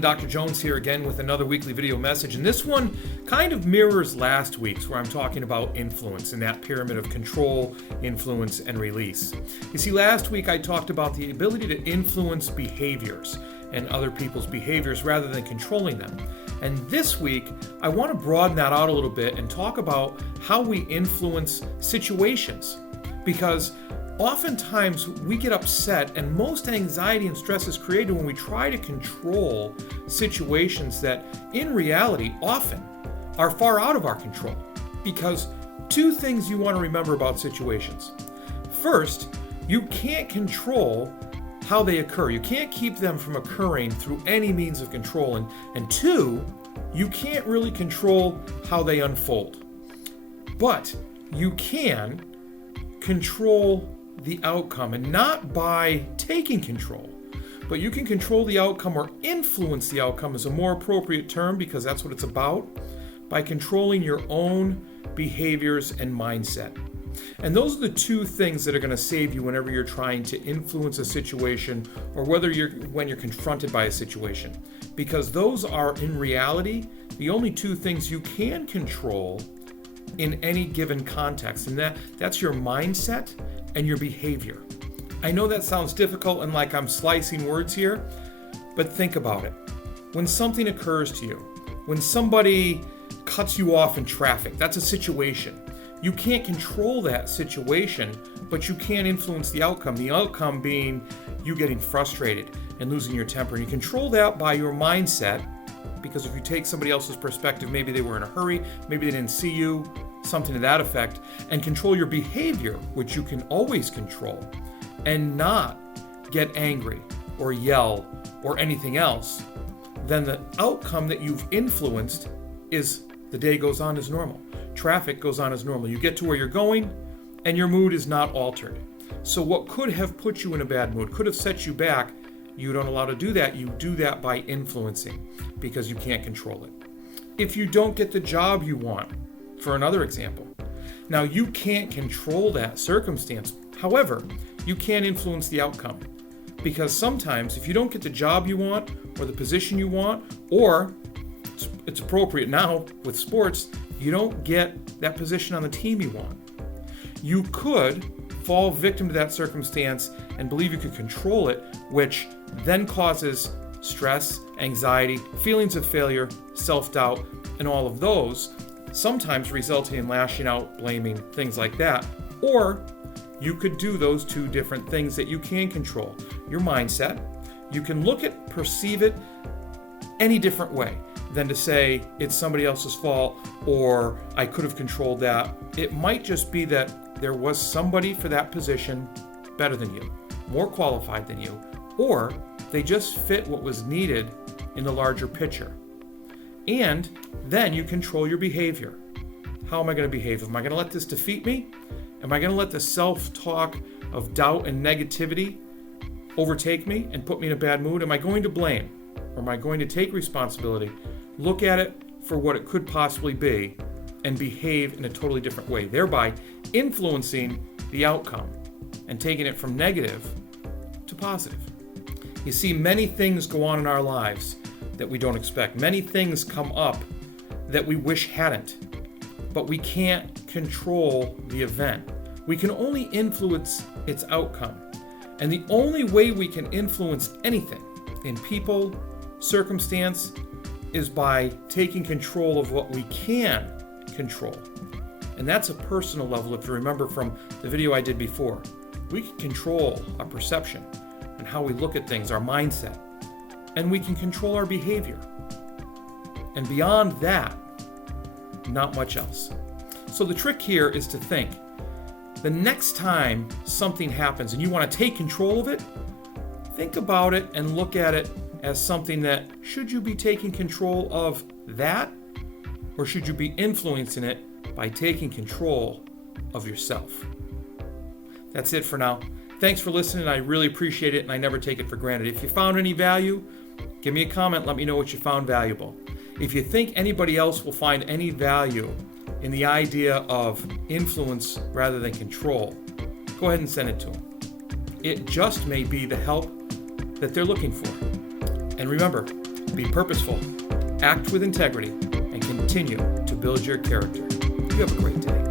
everyone, Dr. Jones here again with another weekly video message, and this one kind of mirrors last week's where I'm talking about influence and that pyramid of control, influence, and release. You see, last week I talked about the ability to influence behaviors and other people's behaviors rather than controlling them. And this week, I want to broaden that out a little bit and talk about how we influence situations, because oftentimes we get upset, and most anxiety and stress is created when we try to control situations that in reality often are far out of our control. Because two things you want to remember about situations. First, you can't control how they occur. You can't keep them from occurring through any means of control. And two, you can't really control how they unfold. But you can control the outcome, and not by taking control, but you can control the outcome, or influence the outcome is a more appropriate term because that's what it's about, by controlling your own behaviors and mindset. And those are the two things that are going to save you whenever you're trying to influence a situation, or when you're confronted by a situation, because those are in reality the only two things you can control in any given context, and that's your mindset and your behavior. I know that sounds difficult and like I'm slicing words here, but think about it. When something occurs to you, when somebody cuts you off in traffic, that's a situation. You can't control that situation, but you can influence the outcome. The outcome being you getting frustrated and losing your temper. And you control that by your mindset, because if you take somebody else's perspective, maybe they were in a hurry, maybe they didn't see you, something to that effect, and control your behavior, which you can always control, and not get angry or yell or anything else, then the outcome that you've influenced is the day goes on as normal. Traffic goes on as normal. You get to where you're going and your mood is not altered. So what could have put you in a bad mood, could have set you back, you don't allow to do that. You do that by influencing, because you can't control it. If you don't get the job you want, for another example, now you can't control that circumstance. However, you can influence the outcome, because sometimes if you don't get the job you want or the position you want, or it's appropriate now with sports, you don't get that position on the team you want, you could fall victim to that circumstance and believe you could control it, which then causes stress, anxiety, feelings of failure, self-doubt, and all of those, sometimes resulting in lashing out, blaming, things like that. Or you could do those two different things that you can control. Your mindset, you can perceive it any different way than to say it's somebody else's fault or I could have controlled that. It might just be that there was somebody for that position better than you, more qualified than you, or they just fit what was needed in the larger picture. And then you control your behavior. How am I going to behave? Am I going to let this defeat me? Am I going to let the self-talk of doubt and negativity overtake me and put me in a bad mood? Am I going to blame? Or am I going to take responsibility, look at it for what it could possibly be, and behave in a totally different way, thereby influencing the outcome and taking it from negative to positive? You see, many things go on in our lives that we don't expect. Many things come up that we wish hadn't, but we can't control the event. We can only influence its outcome. And the only way we can influence anything in people, circumstance, is by taking control of what we can control. And that's a personal level, if you remember from the video I did before. We can control our perception and how we look at things, our mindset, and we can control our behavior. And beyond that, not much else. So the trick here is to think, the next time something happens and you want to take control of it, think about it and look at it as something that, should you be taking control of that, or should you be influencing it by taking control of yourself? That's it for now. Thanks for listening. I really appreciate it, and I never take it for granted. If you found any value, give me a comment. Let me know what you found valuable. If you think anybody else will find any value in the idea of influence rather than control, go ahead and send it to them. It just may be the help that they're looking for. And remember, Be purposeful, act with integrity, and continue to build your character. You have a great day.